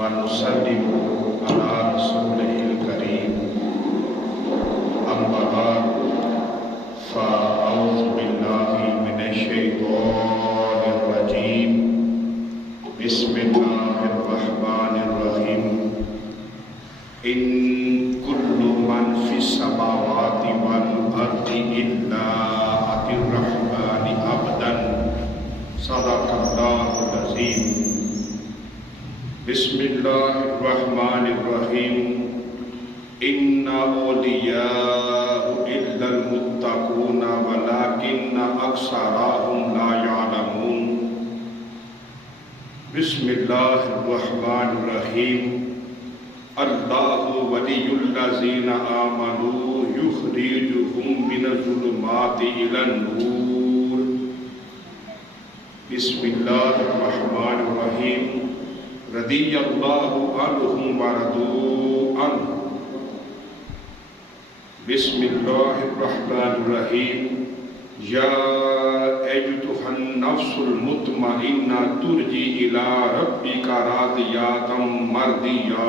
ونسلم على رسوله الكريم أما بعد فأعوذ بالله من الشيطان الرجيم بسم الله الرحمن الرحيم إن كل من في السماوات والأرض إلا آتي الرحمن عبدا صدق الله العظيم بسم الله الرحمن الرحيم إن أولياء إلا المتقون ولكن أكثرهم لا يعلمون بسم الله الرحمن الرحيم الله ولي الذين آمنوا يخرجهم من الظلمات إلى النور بسم الله الرحمن الرحيم رضي الله عنهم ورضوا عنه بسم الله الرحمن الرحيم يا أيتها النفس المطمئنة ترجي إلى ربك راضية مرضية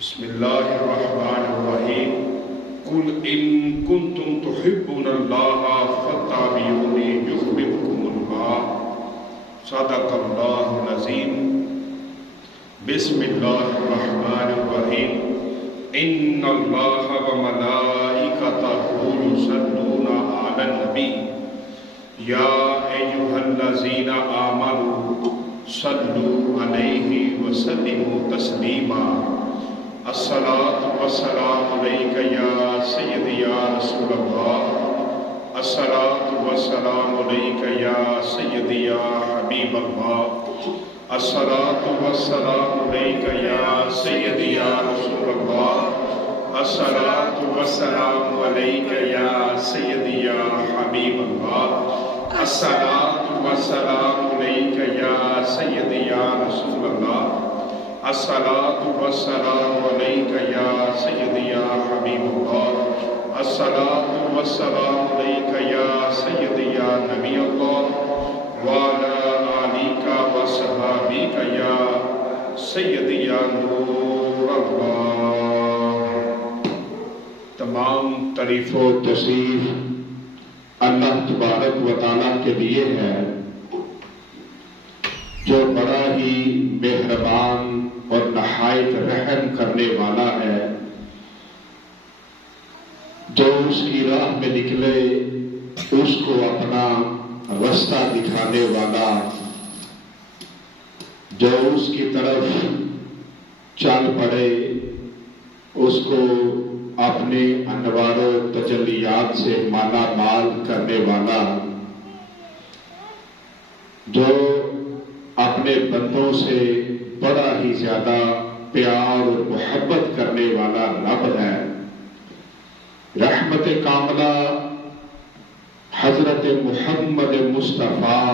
بسم الله الرحمن الرحيم قل إن كنتم تحبون الله فاتبعوني يحببكم الله صدق الله العظيم بسم الله الرحمن الرحيم إن الله وملائكته يصلون على النبي يا أيها الذين آمنوا صلوا عليه وسلموا تسليما الصلاة والسلام عليك يا سيدي يا رسول الله الصلاة والسلام عليك يا سيدي يا حبيب الله الصلاة والسلام عليك يا سيدي يا رسول الله الصلاة والسلام عليك يا سيدي يا حبيب الله الصلاة والسلام عليك يا سيدي يا رسول الله الصلاة والسلام عليك يا سيدي يا حبيب الله الصلاة والسلام عليك يا سيدي يا نبي الله وعلى آلك وصحابك يا سيدي يا نور الله. تمام تعریف و تصریف اللہ تبارک و تعالیٰ کے لیے ہے جو بڑا ہی مہربان اور نہایت رحم کرنے والا ہے، جو اس کی راہ میں نکلے اس کو اپنا رستہ دکھانے والا، جو اس کی طرف چل پڑے اس کو اپنے انوار و تجلیات سے مالا مال کرنے والا، جو اپنے بندوں سے بڑا ہی زیادہ پیار اور محبت کرنے والا رب ہے۔ رحمت کاملہ حضرت محمد مصطفیٰ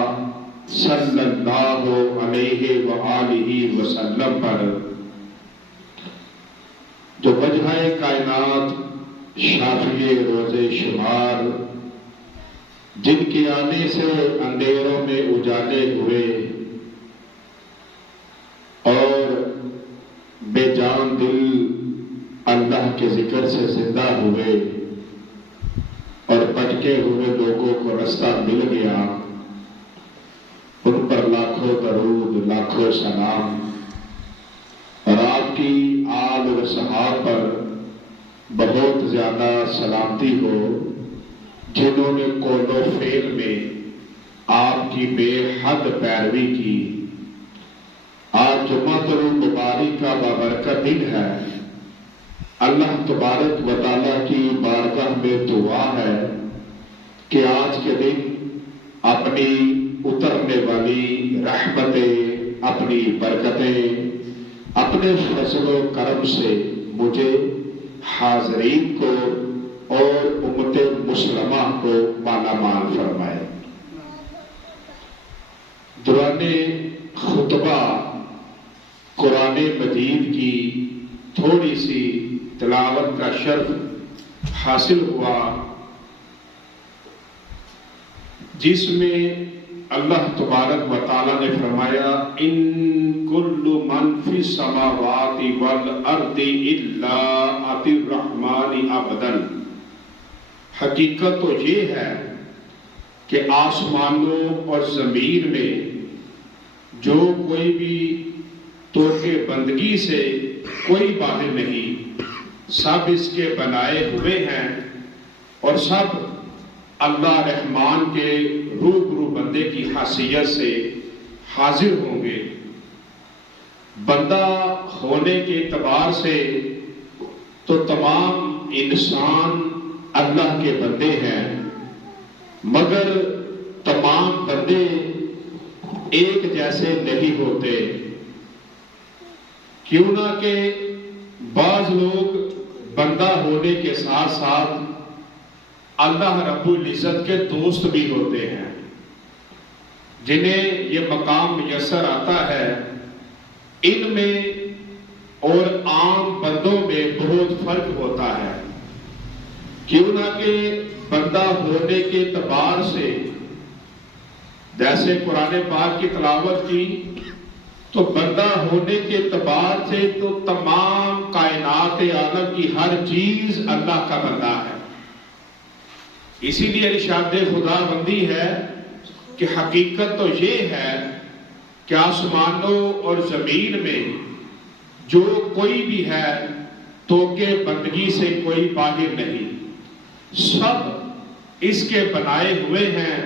صلی اللہ علیہ وآلہ وسلم پر، جو وجہ کائنات شافی روز شمار، جن کے آنے سے اندھیروں میں اجالے ہوئے اور بے جان دل اللہ کے ذکر سے زندہ ہوئے اور بھٹکے ہوئے لوگوں کو رستہ مل گیا، ان پر لاکھوں درود لاکھوں سلام، اور آپ کی آل و صحاب پر بہت زیادہ سلامتی ہو، جنہوں نے قول و فعل میں آپ کی بے حد پیروی کی۔ آج جمعۃ المبارک کا بابرکت دن ہے۔ اللہ تبارک و تعالیٰ کی بارگاہ میں دعا ہے کہ آج کے دن اپنی اترنے والی رحمتیں، اپنی برکتیں، اپنے فضل و کرم سے مجھے حاضرین کو اور امت مسلمہ کو مالا مال فرمائے۔ دوران خطبہ قرآن مجید کی تھوڑی سی تلاوت کا شرف حاصل ہوا، جس میں اللہ تبارک و تعالیٰ نے فرمایا ان کل من فی السماوات والارض الا آتی الرحمن عبدا۔ حقیقت تو یہ ہے کہ آسمانوں اور زمین میں جو کوئی بھی ترک بندگی سے کوئی باہر نہیں، سب اس کے بنائے ہوئے ہیں اور سب اللہ رحمان کے روبرو بندے کی حیثیت سے حاضر ہوں گے۔ بندہ ہونے کے اعتبار سے تو تمام انسان اللہ کے بندے ہیں، مگر تمام بندے ایک جیسے نہیں ہوتے، کیوں نہ کہ بعض لوگ بندہ ہونے کے ساتھ ساتھ اللہ رب العزت کے دوست بھی ہوتے ہیں، جنہیں یہ مقام میسر آتا ہے۔ ان میں اور عام بندوں میں بہت فرق ہوتا ہے، کیوں نہ کہ بندہ ہونے کے اعتبار سے جیسے قرآن پاک کی تلاوت کی تو بندہ ہونے کے اعتبار سے تو تمام کائنات عالم کی ہر چیز اللہ کا بندہ ہے۔ اسی لیے ارشاد خدا بندی ہے کہ حقیقت تو یہ ہے کہ آسمانوں اور زمین میں جو کوئی بھی ہے تو کہ بندگی سے کوئی باہر نہیں، سب اس کے بنائے ہوئے ہیں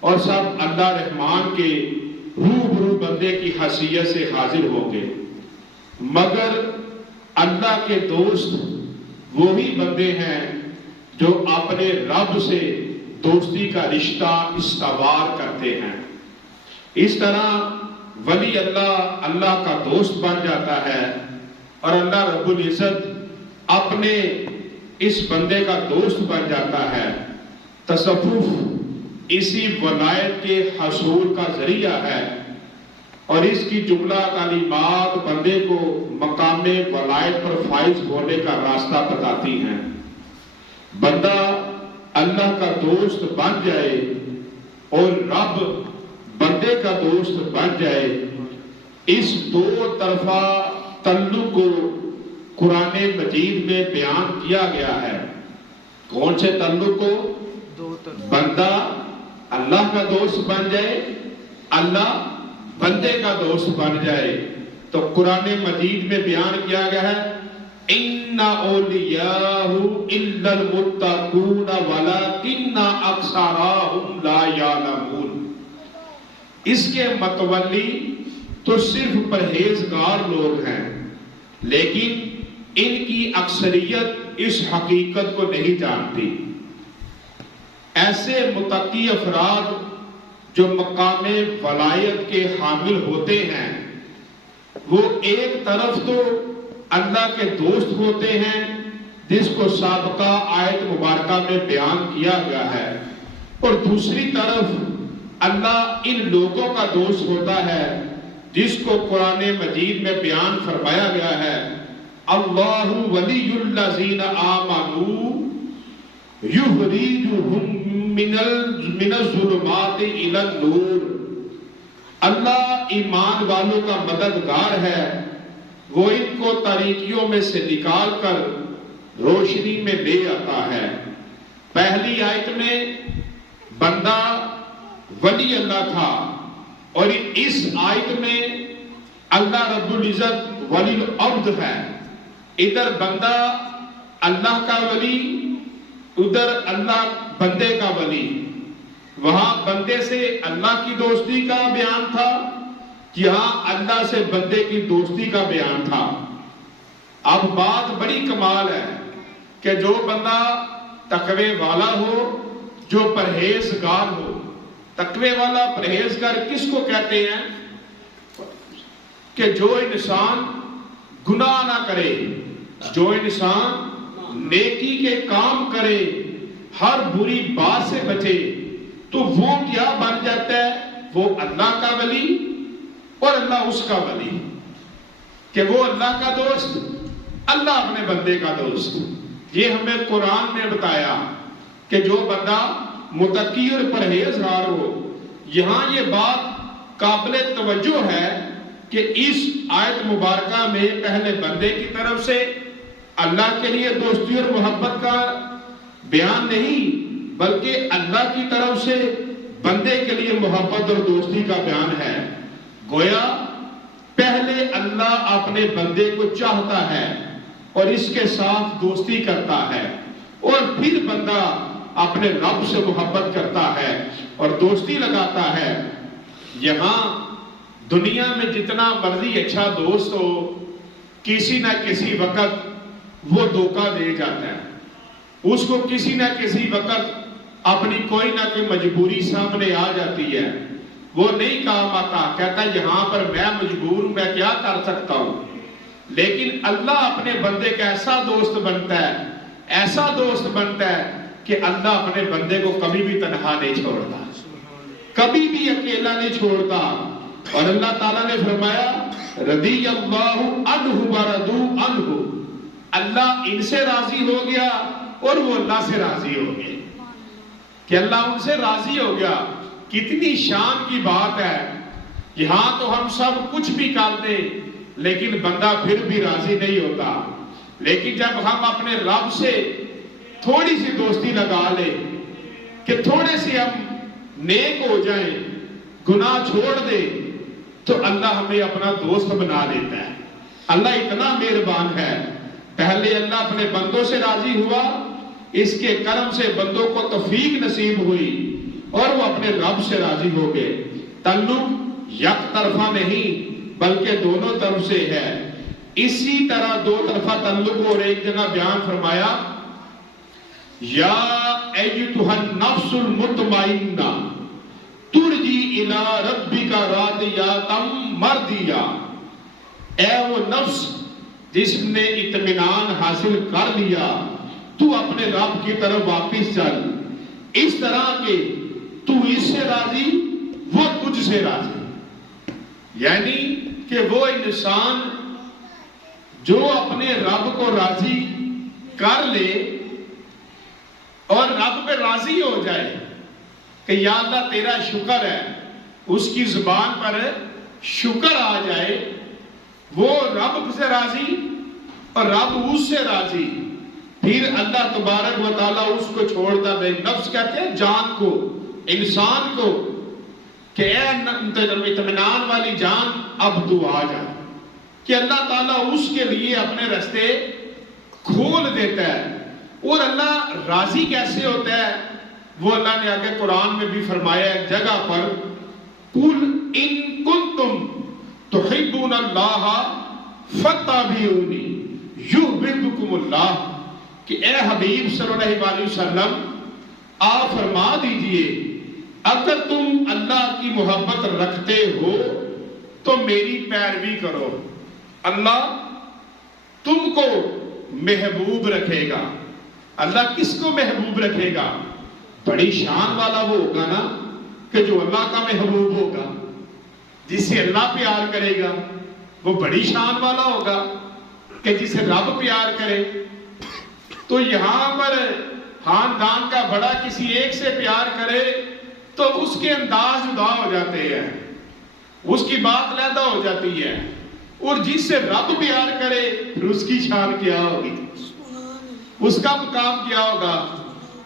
اور سب اللہ رحمان کے روبرو بندے کی حیثیت سے حاضر ہوں گے، مگر اللہ کے دوست وہی بندے ہیں جو اپنے رب سے دوستی کا رشتہ استوار کرتے ہیں۔ اس طرح ولی اللہ اللہ کا دوست بن جاتا ہے اور اللہ رب العزت اپنے اس بندے کا دوست بن جاتا ہے۔ تصوف اسی ولایت کے حصول کا ذریعہ ہے اور اس کی جملہ تعلیمات بندے کو مقام ولایت پر فائز ہونے کا راستہ بتاتی ہیں۔ بندہ اللہ کا دوست بن جائے اور رب بندے کا دوست بن جائے، اس دو طرفہ تعلق کو قرآن مجید میں بیان کیا گیا ہے۔ کون سے تعلق کو؟ بندہ اللہ کا دوست بن جائے، اللہ بندے کا دوست بن جائے، تو قرآن مجید میں بیان کیا گیا ہے اِنَّ أَوْلِيَاءَهُ إِلَّا الْمُتَّقُونَ وَلَكِنَّ أَكْثَرَهُمْ لَا يَعْلَمُونَ۔ اس کے متولی تو صرف پرہیزگار لوگ ہیں، لیکن ان کی اکثریت اس حقیقت کو نہیں جانتی۔ ایسے متقی افراد جو مقام ولایت کے حامل ہوتے ہیں، وہ ایک طرف تو اللہ کے دوست ہوتے ہیں جس کو سابقہ آیت مبارکہ میں بیان کیا گیا ہے، اور دوسری طرف اللہ ان لوگوں کا دوست ہوتا ہے جس کو قرآن مجید میں بیان فرمایا گیا ہے اللہ ولی الذین آمنوا یخرجہم من الظلمات الی النور۔ اللہ ایمان والوں کا مددگار ہے، وہ ان کو تاریکیوں میں سے نکال کر روشنی میں لے آتا ہے۔ پہلی آیت میں بندہ ولی اللہ تھا اور اس آیت میں اللہ رب العزت ولی العبد ہے۔ ادھر بندہ اللہ کا ولی، ادھر اللہ بندے کا ولی۔ وہاں بندے سے اللہ کی دوستی کا بیان تھا، یہاں اللہ سے بندے کی دوستی کا بیان تھا۔ اب بات بڑی کمال ہے کہ جو بندہ تقوی والا ہو، جو پرہیزگار ہو۔ تقوی والا پرہیزگار کس کو کہتے ہیں؟ کہ جو انسان گناہ نہ کرے، جو انسان نیکی کے کام کرے، ہر بری بات سے بچے، تو وہ کیا بن جاتا ہے؟ وہ اللہ کا ولی اور اللہ اس کا ولی، کہ وہ اللہ کا دوست، اللہ اپنے بندے کا دوست۔ یہ ہمیں قرآن نے بتایا کہ جو بندہ متقی اور پرہیزگار ہو۔ یہاں یہ بات قابل توجہ ہے کہ اس آیت مبارکہ میں پہلے بندے کی طرف سے اللہ کے لیے دوستی اور محبت کا بیان نہیں، بلکہ اللہ کی طرف سے بندے کے لیے محبت اور دوستی کا بیان ہے۔ گویا پہلے اللہ اپنے بندے کو چاہتا ہے اور اس کے ساتھ دوستی کرتا ہے، اور پھر بندہ اپنے رب سے محبت کرتا ہے اور دوستی لگاتا ہے۔ یہاں دنیا میں جتنا مرضی اچھا دوست ہو، کسی نہ کسی وقت وہ دھوکہ دے جاتا ہے، اس کو کسی نہ کسی وقت اپنی کوئی نہ کوئی مجبوری سامنے آ جاتی ہے، وہ نہیں کام آتا، کہتا ہے یہاں پر میں مجبور ہوں، میں کیا کر سکتا ہوں۔ لیکن اللہ اپنے بندے کا ایسا دوست بنتا ہے، ایسا دوست بنتا ہے کہ اللہ اپنے بندے کو کبھی بھی تنہا نہیں چھوڑتا، کبھی بھی اکیلا نہیں چھوڑتا۔ اور اللہ تعالیٰ نے فرمایا رضی اللہ عنہ ورضوا عنہ، اللہ ان سے راضی ہو گیا اور وہ اللہ سے راضی ہو گئے، کہ اللہ ان سے راضی ہو گیا۔ کتنی شان کی بات ہے۔ یہاں تو ہم سب کچھ بھی کر دیں لیکن بندہ پھر بھی راضی نہیں ہوتا، لیکن جب ہم اپنے رب سے تھوڑی سی دوستی لگا لیں کہ تھوڑے سے ہم نیک ہو جائیں، گناہ چھوڑ دیں، تو اللہ ہمیں اپنا دوست بنا لیتا ہے۔ اللہ اتنا مہربان ہے۔ پہلے اللہ اپنے بندوں سے راضی ہوا، اس کے کرم سے بندوں کو توفیق نصیب ہوئی اور وہ اپنے رب سے راضی ہو گئے۔ تعلق یک طرفہ نہیں بلکہ دونوں طرف سے ہے۔ اسی طرح دو طرفہ تعلق اور ایک جگہ بیان فرمایا یا ایتھا النفس المطمئنہ ترجی الی ربک راضیۃ مرضیہ، اے وہ نفس جس نے اطمینان حاصل کر لیا، تو اپنے رب کی طرف واپس چل، اس طرح کہ تو اس سے راضی وہ تجھ سے راضی۔ یعنی کہ وہ انسان جو اپنے رب کو راضی کر لے اور رب پہ راضی ہو جائے کہ یا اللہ تیرا شکر ہے، اس کی زبان پر شکر آ جائے، وہ رب سے راضی اور رب اس سے راضی، پھر اللہ تبارک و تعالیٰ اس کو چھوڑتا نہیں۔ نفس کہتے ہیں جان کو، انسان کو، کہ اے اطمینان والی جان اب تو آ جا، کہ اللہ تعالیٰ اس کے لیے اپنے راستے کھول دیتا ہے۔ اور اللہ راضی کیسے ہوتا ہے وہ اللہ نے آگے قرآن میں بھی فرمایا ایک جگہ پر، قُلْ إِن كُنْتُمْ تُحِبُّونَ اللَّهَ فَاتَّبِعُونِي يُحْبِبْكُمُ اللَّهُ، کہ اے حبیب صلی اللہ علیہ وسلم آپ فرما دیجئے اگر تم اللہ کی محبت رکھتے ہو تو میری پیروی کرو، اللہ تم کو محبوب رکھے گا۔ اللہ کس کو محبوب رکھے گا؟ بڑی شان والا وہ ہوگا نا کہ جو اللہ کا محبوب ہوگا، جس سے اللہ پیار کرے گا، وہ بڑی شان والا ہوگا کہ جسے رب پیار کرے۔ تو یہاں پر خاندان کا بڑا کسی ایک سے پیار کرے تو اس کے انداز جدا ہو جاتے ہیں، اس کی بات علیحدہ ہو جاتی ہے، اور جس سے رب پیار کرے پھر اس کی شان کیا ہوگی، اس کا مقام کیا ہوگا،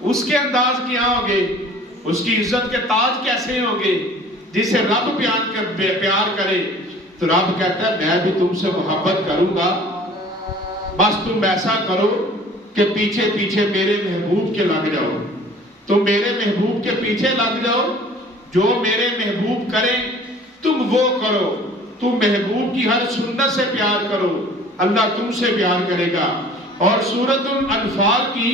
اس کے انداز کیا ہوگے، اس کی عزت کے تاج کیسے ہوں گے۔ جسے رب پیار کرے تو رب کہتا ہے میں بھی تم سے محبت کروں گا، بس تم ایسا کرو کہ پیچھے پیچھے میرے محبوب کے لگ جاؤ، تم میرے محبوب کے پیچھے لگ جاؤ، جو میرے محبوب کریں تم وہ کرو، تم محبوب کی ہر سنت سے پیار کرو، اللہ تم سے پیار کرے گا۔ اور سورۃ الانفال کی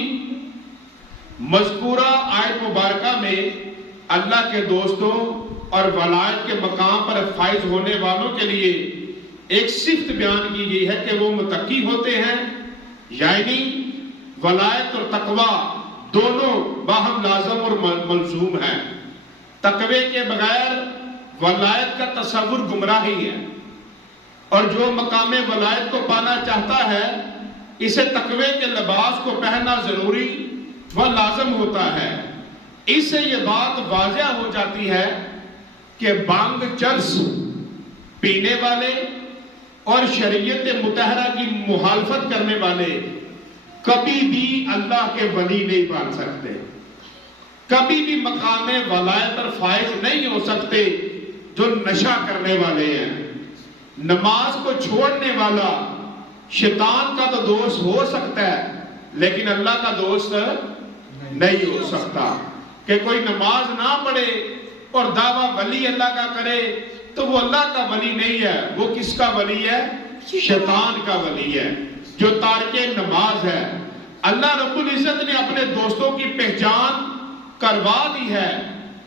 مذکورہ آیت مبارکہ میں اللہ کے دوستوں اور ولایت کے مقام پر فائز ہونے والوں کے لیے ایک صفت بیان کی گئی ہے کہ وہ متقی ہوتے ہیں، یعنی ولایت اور تقوی دونوں باہم لازم اور ملزوم ہیں۔ تقوی کے بغیر ولایت کا تصور گمراہی ہے، اور جو مقام ولایت کو پانا چاہتا ہے اسے تقوی کے لباس کو پہننا ضروری و لازم ہوتا ہے۔ اس سے یہ بات واضح ہو جاتی ہے کہ بانگ چرس پینے والے اور شریعت مطہرہ کی مخالفت کرنے والے کبھی بھی اللہ کے ولی نہیں بن سکتے، کبھی بھی مقام ولایت پر فائز نہیں ہو سکتے جو نشہ کرنے والے ہیں۔ نماز کو چھوڑنے والا شیطان کا تو دوست ہو سکتا ہے لیکن اللہ کا دوست نہیں ہو سکتا۔ کہ کوئی نماز نہ پڑھے اور دعویٰ ولی اللہ کا کرے تو وہ اللہ کا ولی نہیں ہے، وہ کس کا ولی ہے؟ شیطان کا ولی ہے جو تارک نماز ہے۔ اللہ رب العزت نے اپنے دوستوں کی پہچان کروا دی ہے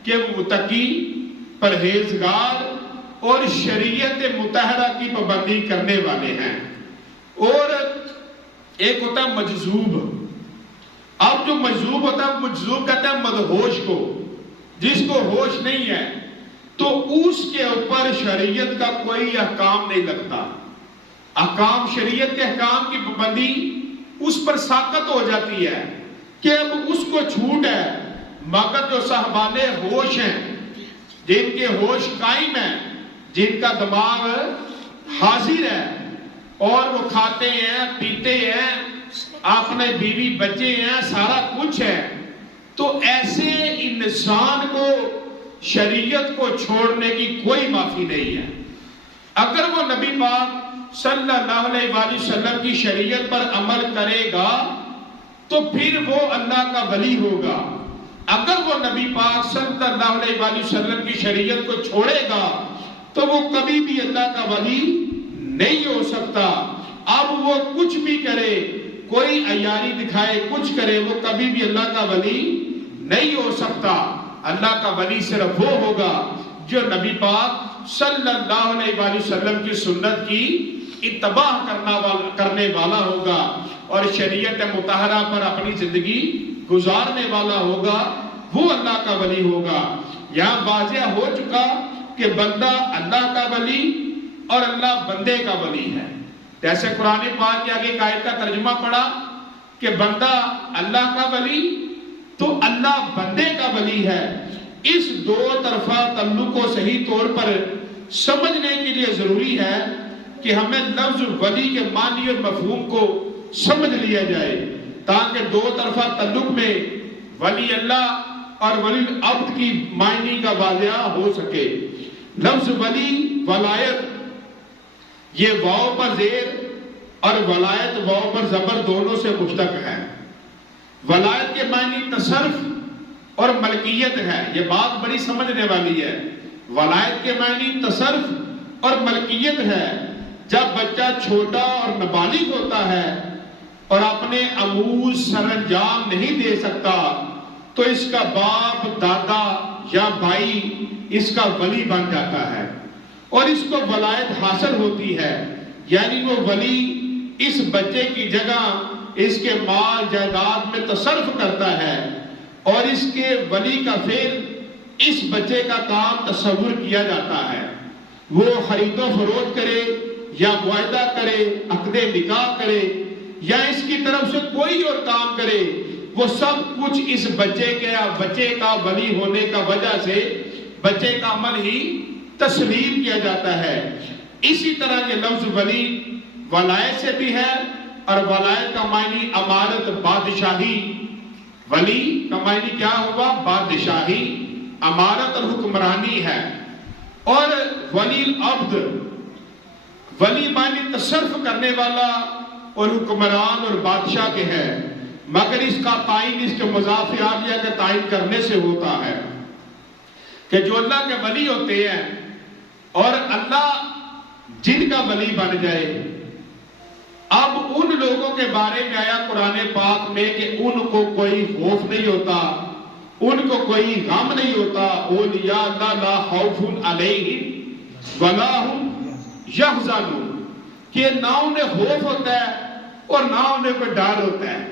کہ وہ متقی، پرہیزگار اور شریعت مطہرہ کی پابندی کرنے والے ہیں۔ اور ایک ہوتا ہے مجذوب۔ اب جو مجذوب ہوتا ہے، مجذوب کہتے ہیں مدہوش کو، جس کو ہوش نہیں ہے تو اس کے اوپر شریعت کا کوئی احکام نہیں لگتا، احکام شریعت کے احکام کی پابندی اس پر ساقط ہو جاتی ہے کہ اب اس کو چھوٹ ہے۔ مگر جو صاحبان ہوش ہیں، جن کے ہوش قائم ہیں، جن کا دماغ حاضر ہے اور وہ کھاتے ہیں، پیتے ہیں، اپنے بیوی بچے ہیں، سارا کچھ ہے، تو ایسے انسان کو شریعت کو چھوڑنے کی کوئی معافی نہیں ہے۔ اگر وہ نبی پاک صلی اللہ علیہ وآلہ وسلم کی شریعت پر عمل کرے گا تو پھر وہ اللہ کا ولی ہوگا۔ اگر وہ نبی پاک صلی اللہ علیہ وآلہ وسلم کی شریعت کو چھوڑے گا تو وہ کبھی بھی اللہ کا ولی نہیں ہو سکتا۔ اب وہ کچھ بھی کرے، کوئی عیاری دکھائے، کچھ کرے، وہ کبھی بھی اللہ کا ولی نہیں ہو سکتا۔ اللہ کا ولی صرف وہ ہوگا جو نبی پاک صلی اللہ علیہ وآلہ وسلم کی سنت کی اتباع کرنے والا ہوگا اور شریعت مطہرہ پر اپنی زندگی گزارنے والا ہوگا، وہ اللہ کا ولی ہوگا۔ یہاں واضح ہو چکا کہ بندہ اللہ کا ولی اور اللہ بندے کا ولی ہے۔ جیسے قرآن پاک کے آگے ایک آیت کا ترجمہ پڑھا کہ بندہ اللہ کا ولی تو اللہ بندے کا ولی ہے۔ اس دو طرفہ تعلق کو صحیح طور پر سمجھنے کے لیے ضروری ہے کہ ہمیں لفظ ولی کے معنی اور مفہوم کو سمجھ لیا جائے تاکہ دو طرفہ تعلق میں ولی اللہ اور ولی العبد کی معنی کا واضح ہو سکے۔ لفظ ولی، ولایت، یہ واو پر زیر اور ولایت واو پر زبر دونوں سے مشتق ہے۔ ولایت کے معنی تصرف اور ملکیت ہے، یہ بات بڑی سمجھنے والی ہے۔ ولایت کے معنی تصرف اور ملکیت ہے۔ جب بچہ چھوٹا اور نابالغ ہوتا ہے اور اپنے امور سر انجام نہیں دے سکتا تو اس کا باپ، دادا یا بھائی اس کا ولی بن جاتا ہے اور اس کو ولایت حاصل ہوتی ہے، یعنی وہ ولی اس بچے کی جگہ اس کے مال جائیداد میں تصرف کرتا ہے اور اس کے ولی کا فعل اس بچے کا کام تصور کیا جاتا ہے۔ وہ خرید و فروخت کرے یا معاہدہ کرے، عقد نکاح کرے یا اس کی طرف سے کوئی اور کام کرے، وہ سب کچھ اس بچے کا ولی ہونے کا وجہ سے بچے کا عمل ہی تسلیم کیا جاتا ہے۔ اسی طرح یہ لفظ ولی ولایت سے بھی ہے اور ولایت کا معنی امارت، بادشاہی۔ ولی کا معنی کیا ہوا؟ بادشاہی، امارت اور حکمرانی ہے۔ اور ولی العبد، ولی معنی تصرف کرنے والا اور حکمران اور بادشاہ کے ہے، مگر اس کا تعین اس کے مضاف عالیہ کے تعین کرنے سے ہوتا ہے کہ جو اللہ کے ولی ہوتے ہیں اور اللہ جن کا ولی بن جائے، اب ان لوگوں کے بارے میں آیا قرآن پاک میں کہ ان کو کوئی خوف نہیں ہوتا، ان کو کوئی غم نہیں ہوتا۔ اولیاء اللہ لا خوف علیہم ولا هم یحزنون، کہ نہ انہیں خوف ہوتا ہے اور نہ انہیں کوئی ڈر ہوتا ہے۔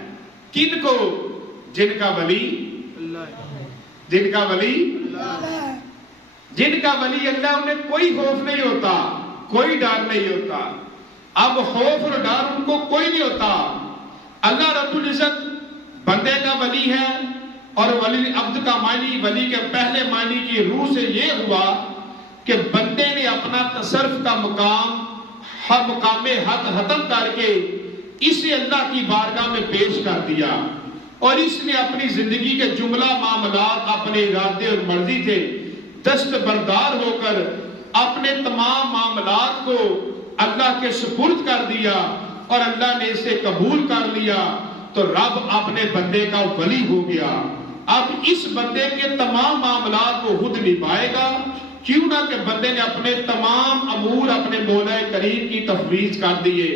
کن کو؟ جن کا ولی جن کا ولی جن کا ولی اللہ، انہیں کوئی خوف نہیں ہوتا، کوئی ڈر نہیں ہوتا۔ اب خوف اور ڈر ان کو کوئی نہیں ہوتا۔ اللہ رب العزت بندے کا ولی ہے اور ولی عبد کا معنی، ولی کے پہلے معنی کی روح سے یہ ہوا کہ بندے نے اپنا تصرف کا مقام حد ختم کر کے اسے اللہ کی بارگاہ میں پیش کر دیا، اور اس نے اپنی زندگی کے جملہ معاملات اپنے ارادے اور مرضی سے دستبردار ہو کر اپنے تمام معاملات کو اللہ کے سپرد کر دیا اور اللہ نے اسے قبول کر لیا، تو رب اپنے بندے کا ولی ہو گیا۔ اب اس بندے کے تمام معاملات کو خود نبھائے گا، کیوں نہ کہ بندے نے اپنے تمام امور اپنے مولا کریم کی تفویض کر دیے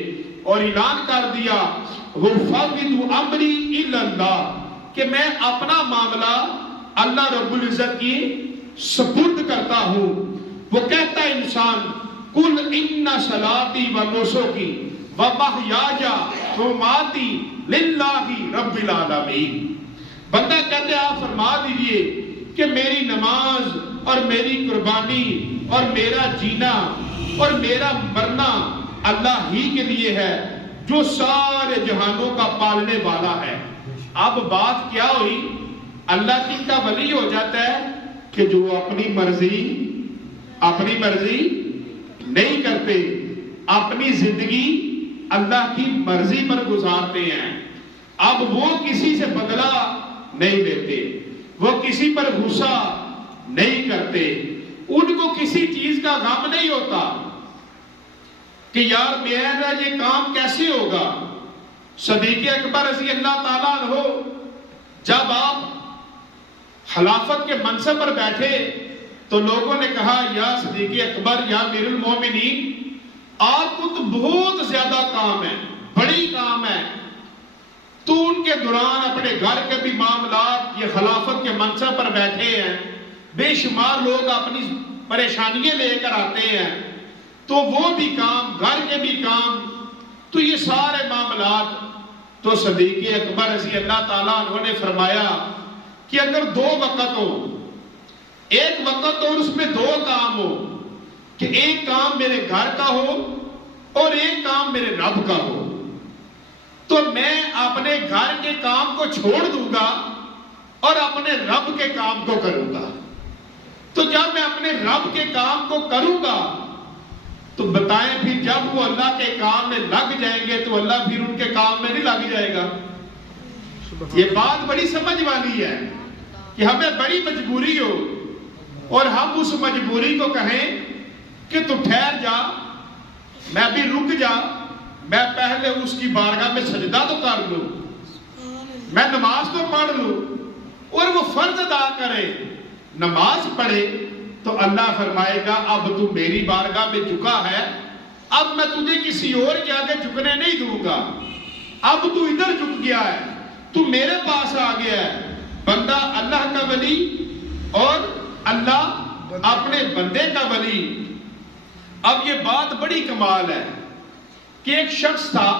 اور اعلان کر دیا وَفَوِّضُ أَمْرِي إِلَّا اللَّهِ، کہ میں اپنا معاملہ اللہ رب العزت کی سپرد کرتا ہوں۔ وہ کہتا ہے انسان قُلْ إِنَّ صَلَاتِي وَنُسُكِي وَمَحْيَايَ وَمَمَاتِي لِلَّهِ رَبِّ الْعَالَمِينَ، بندہ کہتے ہیں آپ فرما دیجئے کہ میری نماز اور میری قربانی اور میرا جینا اور میرا مرنا اللہ ہی کے لیے ہے جو سارے جہانوں کا پالنے والا ہے۔ اب بات کیا ہوئی؟ اللہ کی کا ولی ہو جاتا ہے کہ جو اپنی مرضی نہیں کرتے، اپنی زندگی اللہ کی مرضی پر گزارتے ہیں۔ اب وہ کسی سے بدلہ نہیں لیتے، وہ کسی پر غصہ نہیں کرتے، ان کو کسی چیز کا غم نہیں ہوتا کہ یار میرا یہ کام کیسے ہوگا۔ صدیق اکبر رضی اللہ تعالیٰ عنہ جب آپ خلافت کے منصب پر بیٹھے تو لوگوں نے کہا یا صدیق اکبر یا امیر المومنین، آپ کو تو بہت زیادہ کام ہے، بڑی کام ہے، تو ان کے دوران اپنے گھر کے بھی معاملات، یہ خلافت کے منصب پر بیٹھے ہیں، بے شمار لوگ اپنی پریشانیاں لے کر آتے ہیں، تو وہ بھی کام، گھر کے بھی کام، تو یہ سارے معاملات۔ تو صدیق اکبر رضی اللہ تعالیٰ عنہ نے فرمایا کہ اگر دو وقت ہو، ایک وقت اور اس میں دو کام ہو، کہ ایک کام میرے گھر کا ہو اور ایک کام میرے رب کا ہو، تو میں اپنے گھر کے کام کو چھوڑ دوں گا اور اپنے رب کے کام کو کروں گا۔ تو جب میں اپنے رب کے کام کو کروں گا تو بتائیں پھر جب وہ اللہ کے کام میں لگ جائیں گے تو اللہ پھر ان کے کام میں نہیں لگ جائے گا۔ یہ بات بڑی سمجھ والی ہے کہ ہمیں بڑی مجبوری ہو اور ہم اس مجبوری کو کہیں کہ تو ٹھہر جا، میں بھی رک جا، میں پہلے اس کی بارگاہ میں سجدہ تو کر لوں، میں نماز تو پڑھ لوں، اور وہ فرض ادا کرے، نماز پڑھے، تو اللہ فرمائے گا اب تو میری بارگاہ میں جھکا ہے، اب میں تجھے کسی اور کے آگے جھکنے نہیں دوں گا، اب تو ادھر جھک گیا ہے، تو میرے پاس آ گیا ہے۔ بندہ اللہ کا ولی اور اللہ اپنے بندے کا ولی۔ اب یہ بات بڑی کمال ہے کہ ایک شخص تھا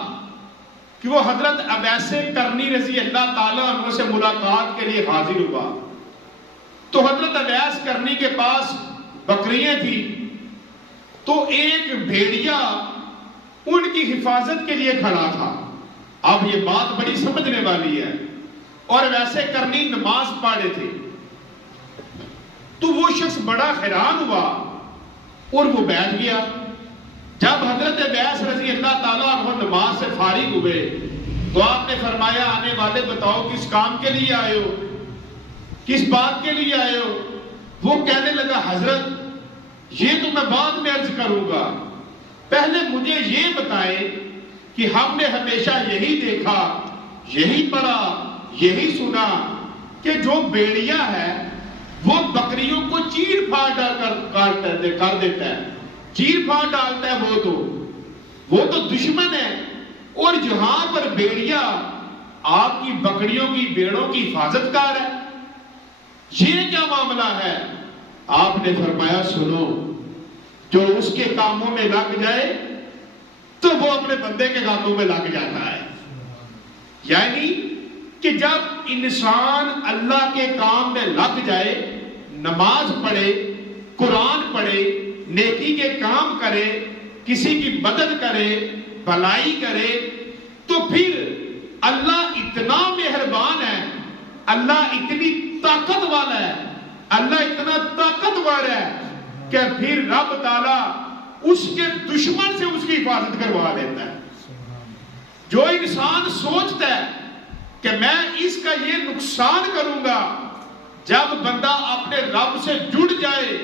کہ وہ حضرت اویس قرنی رضی اللہ تعالیٰ عنہ سے ملاقات کے لیے حاضر ہوا، تو حضرت اویس قرنی کے پاس بکریاں تھی، تو ایک بھیڑیا ان کی حفاظت کے لیے کھڑا تھا۔ اب یہ بات بڑی سمجھنے والی ہے، اور ویسے قرنی نماز پڑھے تھے، تو وہ شخص بڑا حیران ہوا اور وہ بیٹھ گیا۔ جب حضرت اویس رضی اللہ تعالیٰ عنہ نماز سے فارغ ہوئے تو آپ نے فرمایا آنے والے بتاؤ کس کام کے لیے آئے ہو، کس بات کے لیے آئے ہو؟ وہ کہنے لگا حضرت یہ تو میں بعد میں عرض کروں گا، پہلے مجھے یہ بتائیں کہ ہم نے ہمیشہ یہی دیکھا، یہی پڑھا، یہی سنا کہ جو بیڑیا ہے وہ بکریوں کو چیر پھاڑ کر دیتا ہے، چیر پھاڑ ڈالتا ہے، وہ تو دشمن ہے، اور جہاں پر بیڑیا آپ کی بکریوں کی بیڑوں کی حفاظت کار ہے، یہ کیا معاملہ ہے؟ آپ نے فرمایا سنو، جو اس کے کاموں میں لگ جائے تو وہ اپنے بندے کے کاموں میں لگ جاتا ہے۔ یعنی کہ جب انسان اللہ کے کام میں لگ جائے، نماز پڑھے، قرآن پڑھے، نیکی کے کام کرے، کسی کی مدد کرے، بھلائی کرے، تو پھر اللہ اتنا مہربان ہے، اللہ اتنی طاقت والا ہے، اللہ اتنا طاقتور ہے کہ پھر رب تعالیٰ اس کے دشمن سے اس کی حفاظت کروا لیتا ہے۔ جو انسان سوچتا ہے کہ میں اس کا یہ نقصان کروں گا، جب بندہ اپنے رب سے جڑ جائے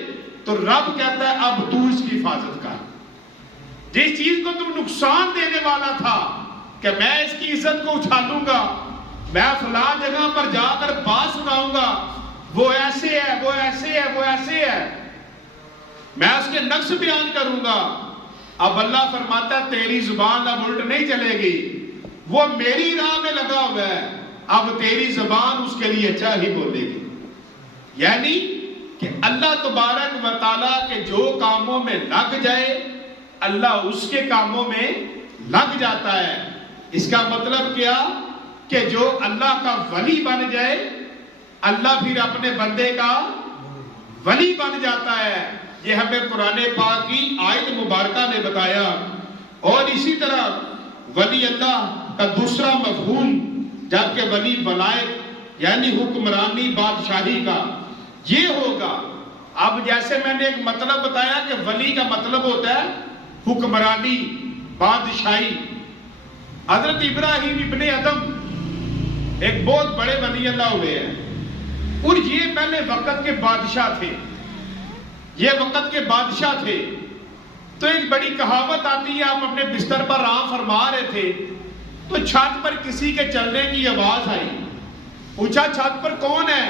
تو رب کہتا ہے اب تو اس کی حفاظت کر۔ جس چیز کو تم نقصان دینے والا تھا کہ میں اس کی عزت کو اچھالوں گا، میں فلاں جگہ پر جا کر بات سناؤں گا، وہ ایسے ہے، وہ ایسے ہے، وہ ایسے ہے، میں اس کے نقص بیان کروں گا، اب اللہ فرماتا ہے تیری زبان اب الٹ نہیں چلے گی، وہ میری راہ میں لگا ہوا ہے، اب تیری زبان اس کے لیے اچھا ہی بولے گی۔ یعنی کہ اللہ تبارک و تعالیٰ کے جو کاموں میں لگ جائے اللہ اس کے کاموں میں لگ جاتا ہے۔ اس کا مطلب کیا کہ جو اللہ کا ولی بن جائے اللہ پھر اپنے بندے کا ولی بن جاتا ہے۔ یہ ہمیں قرآن پاک کی آیت مبارکہ نے بتایا۔ اور اسی طرح ولی اللہ کا دوسرا مفہوم جبکہ ولی ولایت یعنی حکمرانی بادشاہی کا یہ ہوگا۔ اب جیسے میں نے ایک مطلب بتایا کہ ولی کا مطلب ہوتا ہے حکمرانی بادشاہی۔ حضرت ابراہیم ابن ادم ایک بہت بڑے ولی اللہ ہوئے ہیں، اور یہ پہلے وقت کے بادشاہ تھے، یہ وقت کے بادشاہ تھے۔ تو ایک بڑی کہاوت آتی ہے، آپ اپنے بستر پر آرام فرما رہے تھے تو چھت پر کسی کے چلنے کی آواز آئی، پوچھا چھت پر کون ہے؟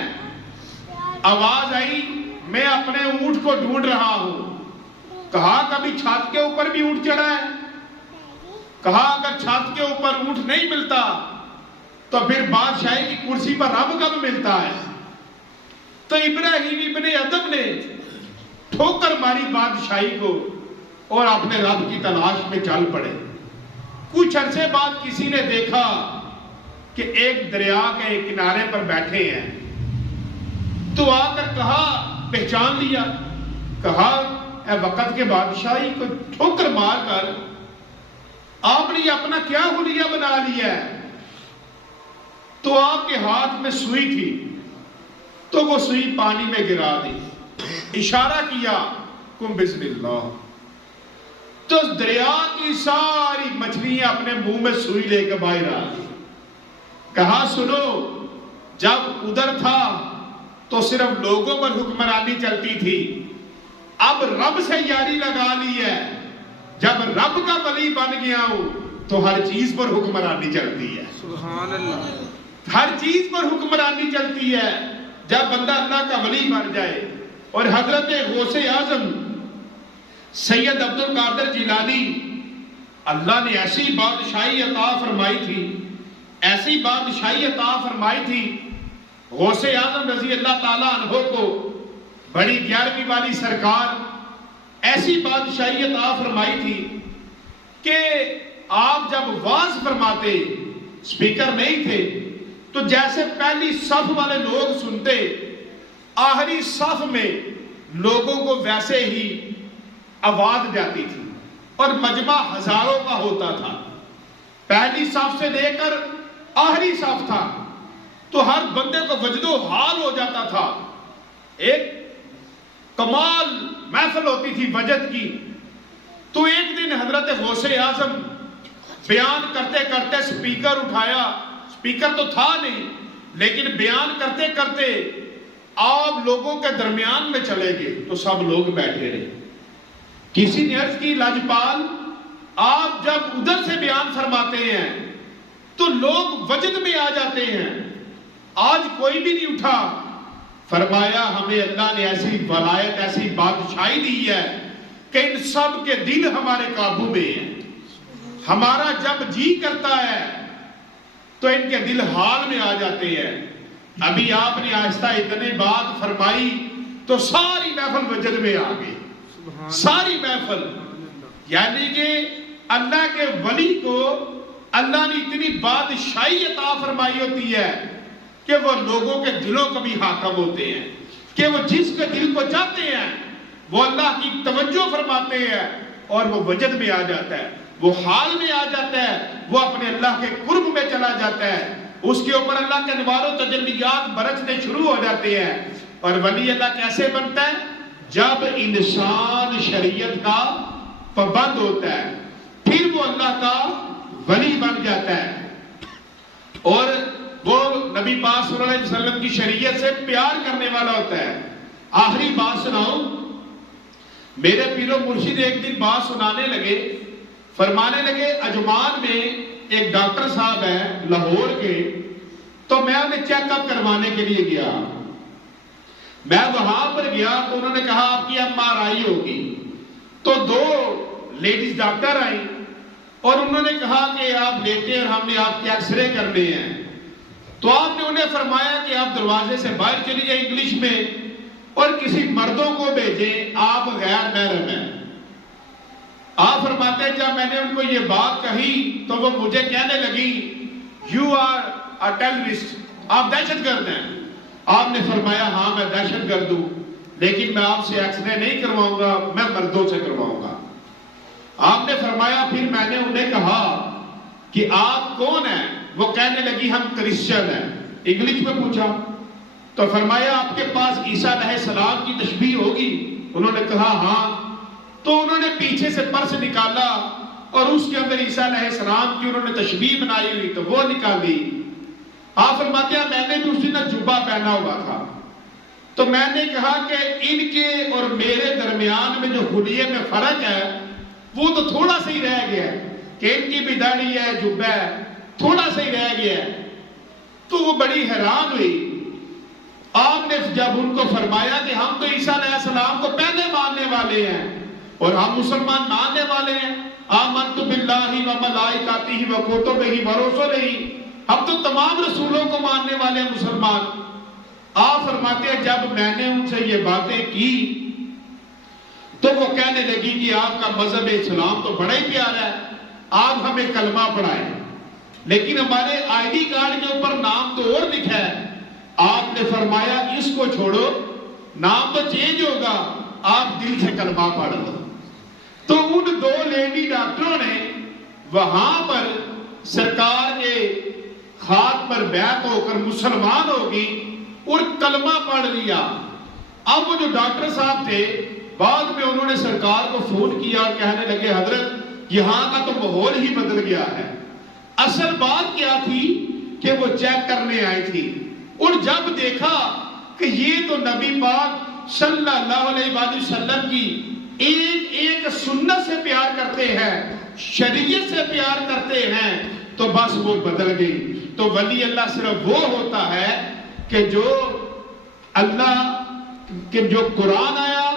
آواز آئی میں اپنے اونٹ کو ڈھونڈ رہا ہوں۔ کہا کبھی چھت کے اوپر بھی اونٹ چڑھا ہے؟ کہا اگر چھت کے اوپر اونٹ نہیں ملتا تو پھر بادشاہی کی کرسی پر رب کب ملتا ہے؟ تو ابراہیم ابن ادم نے ٹھوکر ماری بادشاہی کو اور اپنے رب کی تلاش میں چل پڑے۔ کچھ عرصے بعد کسی نے دیکھا کہ ایک دریا کے کنارے پر بیٹھے ہیں، تو آ کر کہا، پہچان لیا، کہا اے وقت کے بادشاہی کو ٹھوکر مار کر آپ نے اپنا کیا حلیہ بنا لیا ہے؟ تو آپ کے ہاتھ میں سوئی تھی تو وہ سوئی پانی میں گرا دی، اشارہ کیا کم بسم اللہ، تو دریا کی ساری مچھلیاں اپنے منہ میں سوئی لے کے باہر آ گئی۔ کہا سنو، جب ادھر تھا تو صرف لوگوں پر حکمرانی چلتی تھی، اب رب سے یاری لگا لی ہے، جب رب کا ولی بن گیا ہوں تو ہر چیز پر حکمرانی چلتی ہے۔ سبحان اللہ، ہر چیز پر حکمرانی چلتی ہے جب بندہ اللہ کا ولی بن جائے۔ اور حضرت غوث اعظم سید عبد القادر جیلانی، اللہ نے ایسی بادشاہی عطا فرمائی تھی، ایسی بادشاہی عطا فرمائی تھی، غوث اعظم رضی اللہ تعالیٰ عنہ کو بڑی 11ویں والی سرکار ایسی بادشاہی عطا فرمائی تھی کہ آپ جب واز فرماتے، سپیکر نہیں تھے، تو جیسے پہلی صف والے لوگ سنتے، آخری صف میں لوگوں کو ویسے ہی آواز جاتی تھی، اور مجمع ہزاروں کا ہوتا تھا، پہلی صف سے لے کر آخری صف تھا، تو ہر بندے کو وجد و حال ہو جاتا تھا، ایک کمال محفل ہوتی تھی وجد کی۔ تو ایک دن حضرت غوث اعظم بیان کرتے کرتے سپیکر اٹھایا، سپیکر تو تھا نہیں لیکن بیان کرتے کرتے آپ لوگوں کے درمیان میں چلے گئے، تو سب لوگ بیٹھے رہے۔ کسی نے عرض کی لاجپال، آپ جب ادھر سے بیان فرماتے ہیں تو لوگ وجد میں آ جاتے ہیں، آج کوئی بھی نہیں اٹھا۔ فرمایا ہمیں اللہ نے ایسی ولایت، ایسی بادشاہی دی ہے کہ ان سب کے دل ہمارے قابو میں ہیں، ہمارا جب جی کرتا ہے تو ان کے دل حال میں آ جاتے ہیں۔ ابھی آپ نے آہستہ اتنی بات فرمائی تو ساری محفل وجد میں آ گئی، ساری محفل۔ یعنی کہ اللہ کے ولی کو اللہ نے اتنی بادشاہی عطا فرمائی ہوتی ہے کہ وہ لوگوں کے دلوں کو بھی حاکم ہوتے ہیں، کہ وہ جس کے دل کو چاہتے ہیں وہ اللہ کی توجہ فرماتے ہیں اور وہ وجد میں آ جاتا ہے، وہ حال میں آ جاتا ہے، وہ اپنے اللہ کے قرب میں چلا جاتا ہے، اس کے اوپر اللہ کے انوار و تجلیات برسنے شروع ہو جاتے ہیں۔ اور ولی اللہ کیسے بنتا ہے؟ جب انسان شریعت کا پابند ہوتا ہے پھر وہ اللہ کا ولی بن جاتا ہے اور وہ نبی پاک صلی اللہ علیہ وسلم کی شریعت سے پیار کرنے والا ہوتا ہے۔ آخری بات سناؤں، میرے پیر و مرشد ایک دن بات سنانے لگے، فرمانے لگے عجمان میں ایک ڈاکٹر صاحب ہیں لاہور کے، تو میں انہیں چیک اپ کروانے کے لیے گیا۔ میں وہاں پر گیا تو انہوں نے کہا آپ کی MRI ہوگی، تو 2 لیڈیز ڈاکٹر آئیں اور انہوں نے کہا کہ آپ لیتے ہیں اور ہم نے آپ کے ایکس رے کرنے ہیں، تو آپ نے انہیں فرمایا کہ آپ دروازے سے باہر چلی جائیں انگلش میں اور کسی مردوں کو بھیجیں، آپ غیر محرم ہیں۔ آپ فرماتے ہیں جب میں نے ان کو یہ بات کہی تو وہ مجھے کہنے لگی یو آر اے ٹیررسٹ، آپ دہشت گرد ہیں۔ آپ نے فرمایا ہاں میں دہشت گرد ہوں، لیکن میں آپ سے ایکس رے نہیں کرواؤں گا، میں مردوں سے کرواؤں گا۔ آپ نے فرمایا پھر میں نے انہیں کہا کہ آپ کون ہیں؟ وہ کہنے لگی ہم کرسچن ہیں۔ انگلش میں پوچھا تو فرمایا آپ کے پاس عیسیٰ علیہ السلام کی تشبیہ ہوگی؟ انہوں نے کہا ہاں۔ تو انہوں نے پیچھے سے پرس نکالا اور اس کے اندر عیسیٰ علیہ السلام کی انہوں نے تشبیہ بنائی ہوئی تو وہ نکالی۔ آپ فرماتے ہیں میں نے بھی اس دن جبہ پہنا ہوا تھا، تو میں نے کہا کہ ان کے اور میرے درمیان میں جو خلیے میں فرق ہے وہ تو تھوڑا سا ہی رہ گیا ہے کہ ان کی بھی داڑھی ہے، جبہ ہے، تھوڑا سا ہی رہ گیا ہے۔ تو وہ بڑی حیران ہوئی۔ آپ نے جب ان کو فرمایا کہ ہم تو عیسیٰ علیہ السلام کو پہلے ماننے والے ہیں اور ہم مسلمان ماننے والے ہیں، آمنت باللہ و ملائکتہ و کتبہ و رسلہ، ہم تو تمام رسولوں کو ماننے والے ہیں مسلمان۔ آپ فرماتے ہیں جب میں نے ان سے یہ باتیں کی تو وہ کہنے لگی کہ آپ کا مذہب اسلام تو بڑا ہی پیارا ہے، آپ ہمیں کلمہ پڑھائیں، لیکن ہمارے آئی ڈی کارڈ کے اوپر نام تو اور لکھا ہے۔ آپ نے فرمایا اس کو چھوڑو، نام تو چینج ہوگا، آپ دل سے کلمہ پڑھ لو۔ تو ان 2 لیڈی ڈاکٹروں نے وہاں پر سرکار کے خاک پر بیعت ہو کر مسلمان ہوگی اور کلمہ پڑھ لیا۔ اب وہ جو ڈاکٹر صاحب تھے بعد میں انہوں نے سرکار کو فون کیا اور کہنے لگے حضرت یہاں کا تو ماحول ہی بدل گیا ہے۔ اصل بات کیا تھی کہ وہ چیک کرنے آئی تھی اور جب دیکھا کہ یہ تو نبی پاک صلی اللہ علیہ وآلہ وسلم کی ایک ایک سنت سے پیار کرتے ہیں، شریعت سے پیار کرتے ہیں، تو بس وہ بدل گئی۔ تو ولی اللہ صرف وہ ہوتا ہے کہ جو اللہ کہ جو قرآن آیا،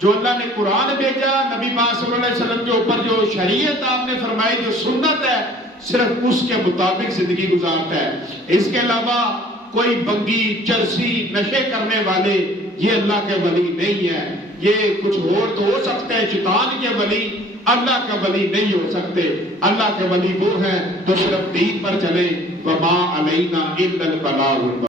جو اللہ نے قرآن بھیجا، نبی پاک صلی اللہ علیہ وسلم کے اوپر جو شریعت آپ نے فرمائی، جو سنت ہے، صرف اس کے مطابق زندگی گزارتا ہے۔ اس کے علاوہ کوئی بنگی، چرسی، نشے کرنے والے یہ اللہ کے ولی نہیں ہے۔ یہ کچھ اور تو ہو سکتے ہیں، شیطان کے ولی، اللہ کا ولی نہیں ہو سکتے۔ اللہ کے ولی وہ ہیں جو صرف دین پر چلے، وَمَا عَلَيْنَا إِلَّا الْبَلَاغُ